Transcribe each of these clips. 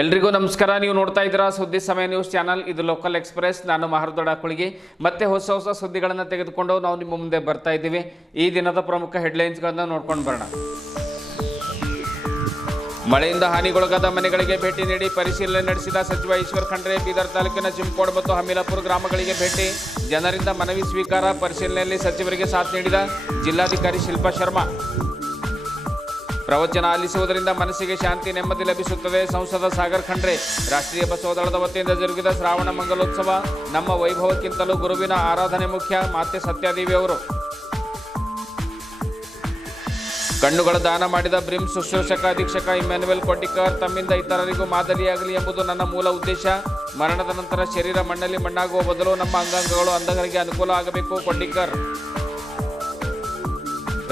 ಎಲ್ರಿಗೂ ನಮಸ್ಕಾರ. ನೀವು ನೋಡ್ತಾ ಇದ್ದೀರಾ ಸುದ್ದಿ ಸಮಯ ನ್ಯೂಸ್ ಚಾನಲ್. ಇದು ಲೋಕಲ್ ಎಕ್ಸ್ಪ್ರೆಸ್. ನಾನು ಮಹರ್ದೊಡ ಕುಳಿಗೆ ಮತ್ತೆ ಹೊಸ ಸುದ್ದಿಗಳನ್ನು ತೆಗೆದುಕೊಂಡು ನಾವು ನಿಮ್ಮ ಮುಂದೆ ಬರ್ತಾ ಇದ್ದೀವಿ. ಈ ದಿನದ ಪ್ರಮುಖ ಹೆಡ್ಲೈನ್ಸ್ಗಳನ್ನು ನೋಡ್ಕೊಂಡು ಬರೋಣ. ಮಳೆಯಿಂದ ಹಾನಿಗೊಳಗಾದ ಮನೆಗಳಿಗೆ ಭೇಟಿ ನೀಡಿ ಪರಿಶೀಲನೆ ನಡೆಸಿದ ಸಚಿವ ಈಶ್ವರ್ ಖಂಡ್ರೆ. ಬೀದರ್ ತಾಲೂಕಿನ ಚಿಮ್ಕೋಡ್ ಮತ್ತು ಹಮ್ಮಿಲಾಪುರ ಗ್ರಾಮಗಳಿಗೆ ಭೇಟಿ, ಜನರಿಂದ ಮನವಿ ಸ್ವೀಕಾರ. ಪರಿಶೀಲನೆಯಲ್ಲಿ ಸಚಿವರಿಗೆ ಸಾಥ್ ನೀಡಿದ ಜಿಲ್ಲಾಧಿಕಾರಿ ಶಿಲ್ಪಾ ಶರ್ಮಾ. ಪ್ರವಚನ ಆಲಿಸುವುದರಿಂದ ಮನಸ್ಸಿಗೆ ಶಾಂತಿ ನೆಮ್ಮದಿ ಲಭಿಸುತ್ತದೆ, ಸಂಸದ ಸಾಗರ್ ಖಂಡ್ರೆ. ರಾಷ್ಟ್ರೀಯ ಬಸವದಳದ ವತಿಯಿಂದ ಜರುಗಿದ ಶ್ರಾವಣ ಮಂಗಲೋತ್ಸವ. ನಮ್ಮ ವೈಭವಕ್ಕಿಂತಲೂ ಗುರುವಿನ ಆರಾಧನೆ ಮುಖ್ಯ, ಮಾತೆ ಸತ್ಯಾದೇವಿ ಅವರು. ಕಣ್ಣುಗಳ ದಾನ ಮಾಡಿದ ಬ್ರಿಮ್ಸ್ ಶುಶ್ರೂಷಕ ಅಧೀಕ್ಷಕ ಇಮ್ಯಾನ್ಯುಯಲ್ ಕೊಟ್ಟಿಕರ್. ತಮ್ಮಿಂದ ಇತರರಿಗೂ ಮಾದರಿಯಾಗಲಿ ಎಂಬುದು ನನ್ನ ಮೂಲ ಉದ್ದೇಶ. ಮರಣದ ನಂತರ ಶರೀರ ಮಣ್ಣಲ್ಲಿ ಮಣ್ಣಾಗುವ ಬದಲು ನಮ್ಮ ಅಂಗಾಂಗಗಳು ಅಂಧರಿಗೆ ಅನುಕೂಲ ಆಗಬೇಕು, ಕೊಟ್ಟಿಕರ್.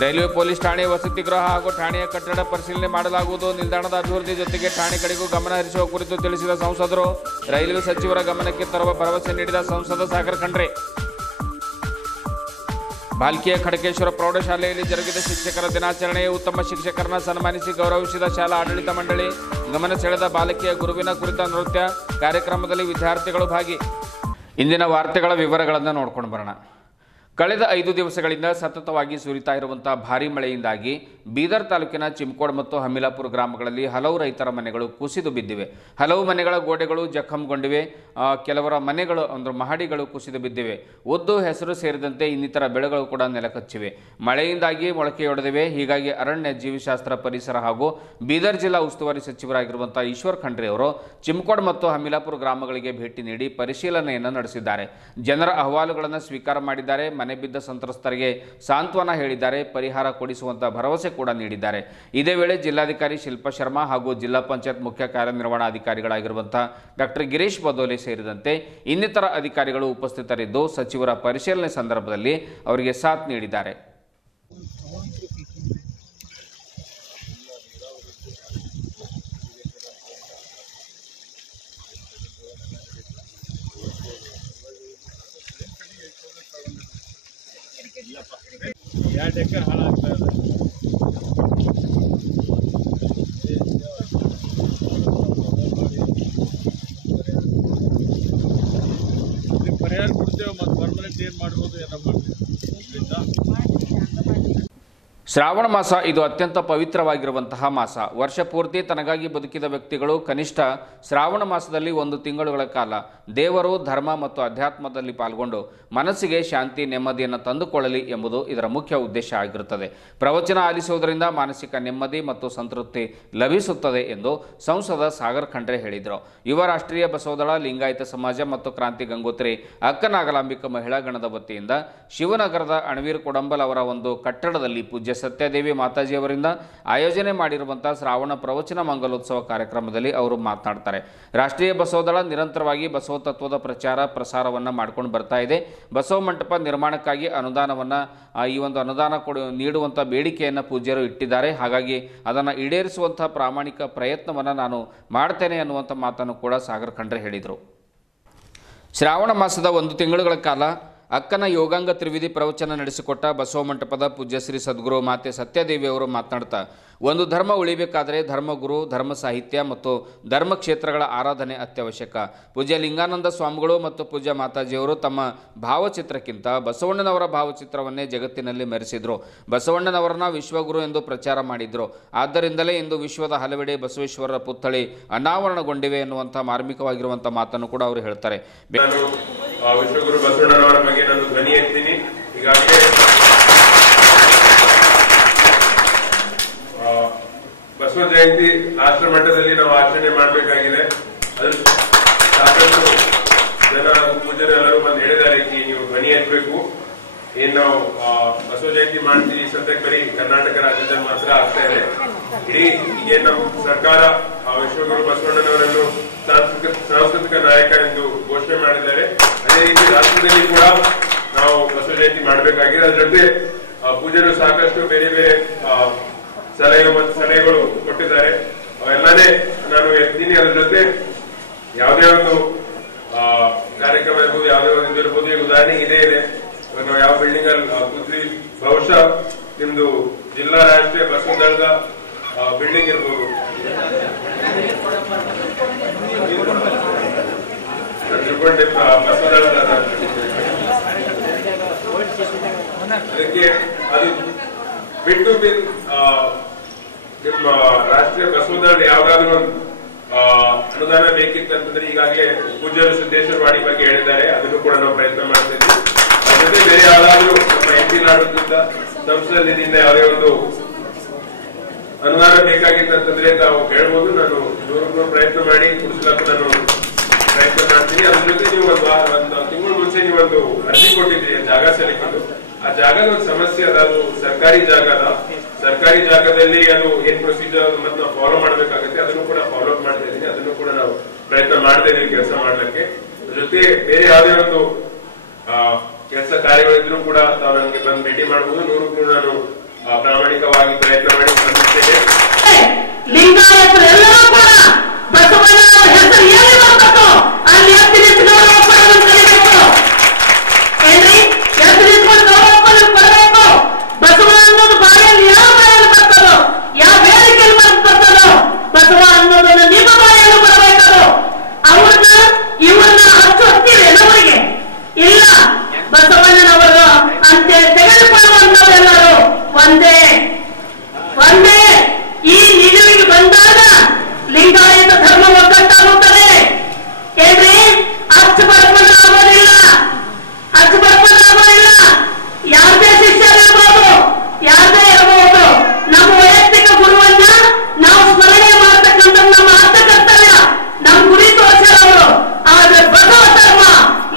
ರೈಲ್ವೆ ಪೊಲೀಸ್ ಠಾಣೆ ವಸತಿ ಗೃಹ ಹಾಗೂ ಠಾಣೆಯ ಕಟ್ಟಡ ಪರಿಶೀಲನೆ ಮಾಡಲಾಗುವುದು. ನಿಲ್ದಾಣದ ಅಭಿವೃದ್ಧಿ ಜೊತೆಗೆ ಠಾಣೆಗಳಿಗೂ ಗಮನ ಹರಿಸುವ ಕುರಿತು ತಿಳಿಸಿದ ಸಂಸದರು. ರೈಲ್ವೆ ಸಚಿವರ ಗಮನಕ್ಕೆ ತರುವ ಭರವಸೆ ನೀಡಿದ ಸಂಸದ ಸಾಗರ್ ಖಂಡ್ರೆ. ಬಾಲ್ಕಿಯ ಖಡಕೇಶ್ವರ ಪ್ರೌಢಶಾಲೆಯಲ್ಲಿ ಜರುಗಿದ ಶಿಕ್ಷಕರ ದಿನಾಚರಣೆ. ಉತ್ತಮ ಶಿಕ್ಷಕರನ್ನ ಸನ್ಮಾನಿಸಿ ಗೌರವಿಸಿದ ಶಾಲಾ ಆಡಳಿತ ಮಂಡಳಿ. ಗಮನ ಸೆಳೆದ ಬಾಲಕಿಯ ಗುರುವಿನ ಕುರಿತ ನೃತ್ಯ ಕಾರ್ಯಕ್ರಮದಲ್ಲಿ ವಿದ್ಯಾರ್ಥಿಗಳು ಭಾಗಿ. ಇಂದಿನ ವಾರ್ತೆಗಳ ವಿವರಗಳನ್ನು ನೋಡ್ಕೊಂಡು ಬರೋಣ. ಕಳೆದ 5 ದಿವಸಗಳಿಂದ ಸತತವಾಗಿ ಸುರಿತಾ ಇರುವಂತಹ ಭಾರೀ ಮಳೆಯಿಂದಾಗಿ ಬೀದರ್ ತಾಲೂಕಿನ ಚಿಮ್ಕೋಡ್ ಮತ್ತು ಹಮ್ಮಿಲಾಪುರ ಗ್ರಾಮಗಳಲ್ಲಿ ಹಲವು ರೈತರ ಮನೆಗಳು ಕುಸಿದು ಬಿದ್ದಿವೆ. ಹಲವು ಮನೆಗಳ ಗೋಡೆಗಳು ಜಖಂಗೊಂಡಿವೆ. ಕೆಲವರ ಮನೆಗಳು ಮಹಡಿಗಳು ಕುಸಿದು ಬಿದ್ದಿವೆ. ಉದ್ದು, ಹೆಸರು ಸೇರಿದಂತೆ ಇನ್ನಿತರ ಬೆಳೆಗಳು ಕೂಡ ನೆಲಕಚ್ಚಿವೆ. ಮಳೆಯಿಂದಾಗಿ ಮೊಳಕೆಯೊಡೆದಿವೆ. ಹೀಗಾಗಿ ಅರಣ್ಯ, ಜೀವಿಶಾಸ್ತ್ರ, ಪರಿಸರ ಹಾಗೂ ಬೀದರ್ ಜಿಲ್ಲಾ ಉಸ್ತುವಾರಿ ಸಚಿವರಾಗಿರುವಂತಹ ಈಶ್ವರ್ ಖಂಡ್ರೆ ಅವರು ಚಿಮ್ಕೋಡ್ ಮತ್ತು ಹಮ್ಮಿಲಾಪುರ ಗ್ರಾಮಗಳಿಗೆ ಭೇಟಿ ನೀಡಿ ಪರಿಶೀಲನೆಯನ್ನು ನಡೆಸಿದ್ದಾರೆ. ಜನರ ಅಹವಾಲುಗಳನ್ನು ಸ್ವೀಕಾರ ಮಾಡಿದ್ದಾರೆ. ಮನೆ ಬಿದ್ದ ಸಂತ್ರಸ್ತರಿಗೆ ಸಾಂತ್ವನ ಹೇಳಿದ್ದಾರೆ. ಪರಿಹಾರ ಕೊಡಿಸುವಂತಹ ಭರವಸೆ ಕೂಡ ನೀಡಿದ್ದಾರೆ. ಇದೇ ವೇಳೆ ಜಿಲ್ಲಾಧಿಕಾರಿ ಶಿಲ್ಪಾ ಶರ್ಮಾ ಹಾಗೂ ಜಿಲ್ಲಾ ಪಂಚಾಯತ್ ಮುಖ್ಯ ಕಾರ್ಯನಿರ್ವಹಣಾಧಿಕಾರಿಗಳಾಗಿರುವಂತಹ ಡಾಕ್ಟರ್ ಗಿರೀಶ್ ಬದೋಲೆ ಸೇರಿದಂತೆ ಇನ್ನಿತರ ಅಧಿಕಾರಿಗಳು ಉಪಸ್ಥಿತರಿದ್ದು ಸಚಿವರ ಪರಿಶೀಲನೆ ಸಂದರ್ಭದಲ್ಲಿ ಅವರಿಗೆ ಸಾಥ್ ನೀಡಿದ್ದಾರೆ. ಪರಿಹಾರ ಕೊಡ್ತೇವೆ ಮತ್ತು ಪರ್ಮನೆಂಟ್ ಏನು ಮಾಡ್ಬೋದು ಶ್ರಾವಣ ಮಾಸ ಇದು ಅತ್ಯಂತ ಪವಿತ್ರವಾಗಿರುವಂತಹ ಮಾಸ. ವರ್ಷ ಪೂರ್ತಿ ತನಗಾಗಿ ಬದುಕಿದ ವ್ಯಕ್ತಿಗಳು ಕನಿಷ್ಠ ಶ್ರಾವಣ ಮಾಸದಲ್ಲಿ 1 ತಿಂಗಳುಗಳ ಕಾಲ ದೇವರು, ಧರ್ಮ ಮತ್ತು ಅಧ್ಯಾತ್ಮದಲ್ಲಿ ಪಾಲ್ಗೊಂಡು ಮನಸ್ಸಿಗೆ ಶಾಂತಿ ನೆಮ್ಮದಿಯನ್ನು ತಂದುಕೊಳ್ಳಲಿ ಎಂಬುದು ಇದರ ಮುಖ್ಯ ಉದ್ದೇಶ ಆಗಿರುತ್ತದೆ. ಪ್ರವಚನ ಆಲಿಸುವುದರಿಂದ ಮಾನಸಿಕ ನೆಮ್ಮದಿ ಮತ್ತು ಸಂತೃಪ್ತಿ ಲಭಿಸುತ್ತದೆ ಎಂದು ಸಂಸದ ಸಾಗರ್ ಖಂಡ್ರೆ ಹೇಳಿದರು. ಯುವ ರಾಷ್ಟ್ರೀಯ ಬಸವದಳ, ಲಿಂಗಾಯತ ಸಮಾಜ ಮತ್ತು ಕ್ರಾಂತಿ ಗಂಗೋತ್ರಿ ಅಕ್ಕನಾಗಲಾಂಬಿಕ ಮಹಿಳಾ ಗಣದ ವತಿಯಿಂದ ಶಿವನಗರದ ಅಣವೀರ್ ಕೊಡಂಬಲ್ ಅವರ ಒಂದು ಕಟ್ಟಡದಲ್ಲಿ ಪೂಜ್ಯ ಸತ್ಯಾದೇವಿ ಮಾತಾಜಿಯವರಿಂದ ಆಯೋಜನೆ ಮಾಡಿರುವಂತಹ ಶ್ರಾವಣ ಪ್ರವಚನ ಮಂಗಲೋತ್ಸವ ಕಾರ್ಯಕ್ರಮದಲ್ಲಿ ಅವರು ಮಾತನಾಡ್ತಾರೆ. ರಾಷ್ಟ್ರೀಯ ಬಸವದಳ ನಿರಂತರವಾಗಿ ಬಸವ ತತ್ವದ ಪ್ರಚಾರ ಪ್ರಸಾರವನ್ನು ಮಾಡ್ಕೊಂಡು ಬರ್ತಾ ಇದೆ. ಬಸವ ಮಂಟಪ ನಿರ್ಮಾಣಕ್ಕಾಗಿ ಅನುದಾನವನ್ನು ಅನುದಾನ ನೀಡುವಂಥ ಬೇಡಿಕೆಯನ್ನು ಪೂಜ್ಯರು ಇಟ್ಟಿದ್ದಾರೆ. ಹಾಗಾಗಿ ಅದನ್ನು ಈಡೇರಿಸುವಂಥ ಪ್ರಾಮಾಣಿಕ ಪ್ರಯತ್ನವನ್ನು ನಾನು ಮಾಡ್ತೇನೆ ಅನ್ನುವಂಥ ಮಾತನ್ನು ಕೂಡ ಸಾಗರ್ ಖಂಡ್ರೆ ಹೇಳಿದರು. ಶ್ರಾವಣ ಮಾಸದ 1 ತಿಂಗಳುಗಳ ಕಾಲ ಅಕ್ಕನ ಯೋಗಾಂಗ ತ್ರಿವಿಧಿ ಪ್ರವಚನ ನಡೆಸಿಕೊಟ್ಟ ಬಸವ ಮಂಟಪದ ಪೂಜ್ಯ ಶ್ರೀ ಸದ್ಗುರು ಮಾತೆ ಸತ್ಯಾದೇವಿ ಅವರು ಮಾತನಾಡ್ತಾ, ಒಂದು ಧರ್ಮ ಉಳಿಬೇಕಾದರೆ ಧರ್ಮಗುರು, ಧರ್ಮ ಸಾಹಿತ್ಯ ಮತ್ತು ಧರ್ಮ ಕ್ಷೇತ್ರಗಳ ಆರಾಧನೆ ಅತ್ಯವಶ್ಯಕ. ಪೂಜ್ಯ ಲಿಂಗಾನಂದ ಸ್ವಾಮಿಗಳು ಮತ್ತು ಪೂಜ್ಯ ಮಾತಾಜಿಯವರು ತಮ್ಮ ಭಾವಚಿತ್ರಕ್ಕಿಂತ ಬಸವಣ್ಣನವರ ಭಾವಚಿತ್ರವನ್ನೇ ಜಗತ್ತಿನಲ್ಲಿ ಮೆರೆಸಿದರು. ಬಸವಣ್ಣನವರನ್ನ ವಿಶ್ವಗುರು ಎಂದು ಪ್ರಚಾರ ಮಾಡಿದರು. ಆದ್ದರಿಂದಲೇ ಇಂದು ವಿಶ್ವದ ಹಲವೆಡೆ ಬಸವೇಶ್ವರರ ಪುತ್ಥಳಿ ಅನಾವರಣಗೊಂಡಿವೆ ಎನ್ನುವಂಥ ಮಾರ್ಮಿಕವಾಗಿರುವಂಥ ಮಾತನ್ನು ಕೂಡ ಅವರು ಹೇಳ್ತಾರೆ. ವಿಶ್ವಗುರು ಬಸವಣ್ಣನವರ ಬಗ್ಗೆ ನಾನು ಧ್ವನಿ ಎತ್ತೀನಿ. ಈಗಾಗಲೇ ಬಸವ ಜಯಂತಿ ರಾಷ್ಟ್ರ ಮಟ್ಟದಲ್ಲಿ ನಾವು ಆಚರಣೆ ಮಾಡಬೇಕಾಗಿದೆ. ಅದು ಸಾಕಷ್ಟು ಜನ ಹಾಗೂ ಪೂಜಾರಿ ಎಲ್ಲರೂ ಬಂದು ಹೇಳಿದ್ದಾರೆ, ನೀವು ಧ್ವನಿ ಎತ್ತಬೇಕು. ಏನ್ ನಾವು ಬಸವ ಜಯಂತಿ ಮಾಡ್ತೀವಿ, ಸದ್ಯಕ್ಕೆ ಬರೀ ಕರ್ನಾಟಕ ರಾಜ್ಯದಲ್ಲಿ ಮಾತ್ರ ಆಗ್ತಾ ಇದೆ. ಇಡೀ ಈಗೇನ್ ನಮ್ಮ ಸರ್ಕಾರ ವಿಶ್ವಗುರು ಬಸವಣ್ಣನವರನ್ನು ಸಾಂಸ್ಕೃತಿಕ ನಾಯಕ ಎಂದು ಘೋಷಣೆ ಮಾಡಿದ್ದಾರೆ. ಅದೇ ರೀತಿ ರಾಷ್ಟ್ರದಲ್ಲಿ ಕೂಡ ನಾವು ಬಸವ ಜಯಂತಿ ಮಾಡಬೇಕಾಗಿದೆ. ಅದ್ರ ಜೊತೆ ಪೂಜಾರು ಸಾಕಷ್ಟು ಬೇರೆ ಬೇರೆ ಸಲಹೆಗಳು ಕೊಟ್ಟಿದ್ದಾರೆ. ಅವೆಲ್ಲನೇ ನಾನು ಎತ್ತೀನಿ. ಅದ್ರ ಜೊತೆ ಯಾವುದೇ ಒಂದು ಕಾರ್ಯಕ್ರಮ ಇರ್ಬೋದು, ಯಾವುದೇ ಒಂದು ಇದಿರ್ಬೋದು. ಈಗ ಉದಾಹರಣೆಗೆ ಇದೇ ಇದೆ, ನಾವು ಯಾವ ಬಿಲ್ಡಿಂಗ್ ಅಲ್ಲಿ ಕೂತ್ವಿ, ಬಹುಶಃ ನಿಮ್ದು ಜಿಲ್ಲಾ ರಾಷ್ಟ್ರೀಯ ಬಸವದಳದ ಬಿಲ್ಡಿಂಗ್ ಇರ್ಬೋದು. ಅದಕ್ಕೆ ಅದು ಬಿಟ್ಟು ನಿಮ್ಮ ರಾಷ್ಟ್ರೀಯ ಬಸವದಳ ಯಾವ್ದಾದ್ರು ಒಂದು ಅನುದಾನ ಬೇಕಿತ್ತಂತಂದ್ರೆ ಈಗಾಗಲೇ ಪೂಜ್ಯರು ಸಿದ್ದೇಶ್ವರ ವಾಡಿ ಬಗ್ಗೆ ಹೇಳಿದ್ದಾರೆ. ಅದನ್ನು ಕೂಡ ನಾವು ಪ್ರಯತ್ನ ಮಾಡ್ತಾ ಇದ್ವಿ. ಅದ್ರ ಜೊತೆ ಬೇರೆ ಯಾವ್ದಾದ್ರು ನಮ್ಮ MP ನಾಡೋದ್ರಿಂದ ಸಂಸದ ನಿಧಿಯಿಂದ ಯಾವುದೇ ಒಂದು ಅನುದಾನ ಬೇಕಾಗಿತ್ತಂತಂದ್ರೆ ತಾವು ಹೇಳ್ಬೋದು. ನಾನು 100 ಪ್ರಯತ್ನ ಮಾಡಿ ಕೊಡಿಸ್ಲಕ್ಕೂ ನಾನು ಪ್ರಯತ್ನ ಮಾಡ್ತೀನಿ. ಅದ್ರ ಜೊತೆ ನೀವು ಒಂದು ತಿಂಗಳ ಮುಂಚೆ ನೀವೊಂದು ಅರ್ಜಿ ಕೊಟ್ಟಿದ್ರಿ ಜಾಗ ಸೆಲೆಕ್ಟ್. ಆ ಜಾಗದ ಒಂದು ಸಮಸ್ಯೆ ಅದು ಸರ್ಕಾರಿ ಜಾಗ ಅದ. ಸರ್ಕಾರಿ ಜಾಗದಲ್ಲಿ ಅದು ಏನ್ ಪ್ರೊಸೀಜರ್ ಮತ್ತೆ ನಾವು ಫಾಲೋ ಮಾಡ್ಬೇಕಾಗುತ್ತೆ ಅದನ್ನು ಕೂಡ ಫಾಲೋ ಅಪ್ ಮಾಡ್ತಾ ಇದ್ದೀನಿ. ಅದನ್ನು ಕೂಡ ನಾವು ಪ್ರಯತ್ನ ಮಾಡ್ತಾ ಇದೀವಿ ಕೆಲಸ ಮಾಡ್ಲಿಕ್ಕೆ. ಜೊತೆ ಬೇರೆ ಯಾವುದೇ ಒಂದು ಕೆಲಸ ಕಾರ್ಯಗಳಿದ್ರು ಕೂಡ ತಾವು ನನಗೆ ಬಂದು ಭೇಟಿ ಮಾಡಬಹುದು. 100 ನಾನು ಪ್ರಾಮಾಣಿಕವಾಗಿ ಪ್ರಯತ್ನ ಮಾಡಿ ಬಂದಿದ್ದೇನೆ. ಲಿಂಗಾಯತರೆಲ್ಲರೂ ಕೂಡ ಬಸವನ ಹೆಸರು ಎಲ್ಲಿ ಬರ್ತದೋ ಅಲ್ಲಿ ಎತ್ತಿ ನಿಂತು ಗೌರವ ಕೊಡೋದನ್ನು ಕಲಿಬೇಕು. ಏನ್ರಿ ಎತ್ತಿ ನಿಂತ್ಕೊಂಡು ಗೌರವ ಕೊಡಬೇಕು. ಬಸವ ಅನ್ನೋದು ಬಾಯಲ್ಲಿ ಯಾವ ಬಾಯಲ್ಲಿ ಬರ್ತದೋ ಯಾವ ವೇದಿಕೆಯಲ್ಲಿ ಬರ್ತದೋ ಬಸವ ಅನ್ನೋದನ್ನು ನಿಮ್ಮ ಬಾಯಲ್ಲಿ ಬರಬೇಕದು. ಅವ್ರನ್ನ ಇವ್ರನ್ನ ಹಚ್ಚುತ್ತೀವಿ ನಮಗೆ ಇಲ್ಲ. ಬಸವಣ್ಣನವರು ಅಂತೇಳಿ ತೆಗೆದುಕೊಳ್ಳುವಂತವರೆಲ್ಲರೂ ಒಂದೇ ಒಂದೇ. ಈ ನಿಲುವಿಗೆ ಬಂದಾಗ ಲಿಂಗಾಯತ ಧರ್ಮ ಒಗ್ಗಟ್ಟಾಗುತ್ತದೆ. ಏನ್ರಿ ಅಚ್ಚು ಬರ್ಕೊಂಡು ಆಗೋದಿಲ್ಲ, ಅಚ್ಚು ಬರ್ಕೊಂಡು ಆಗೋದಿಲ್ಲ. ಯಾರದೇ ಶಿಷ್ಯರಿರ್ಬೋದು, ಯಾರದೇ ಇರಬಹುದು. ನಮ್ಮ ವೈಯಕ್ತಿಕ ಗುರುವನ್ನ ನಾವು ಸ್ಮರಣೆ ಮಾಡತಕ್ಕಂಥ ನಮ್ಮ ಅರ್ಥ ಕರ್ತವ್ಯ, ನಮ್ಮ ಗುರಿ ತೋರಿಸೋರು. ಆದ್ರೆ ಬಸವ ಧರ್ಮ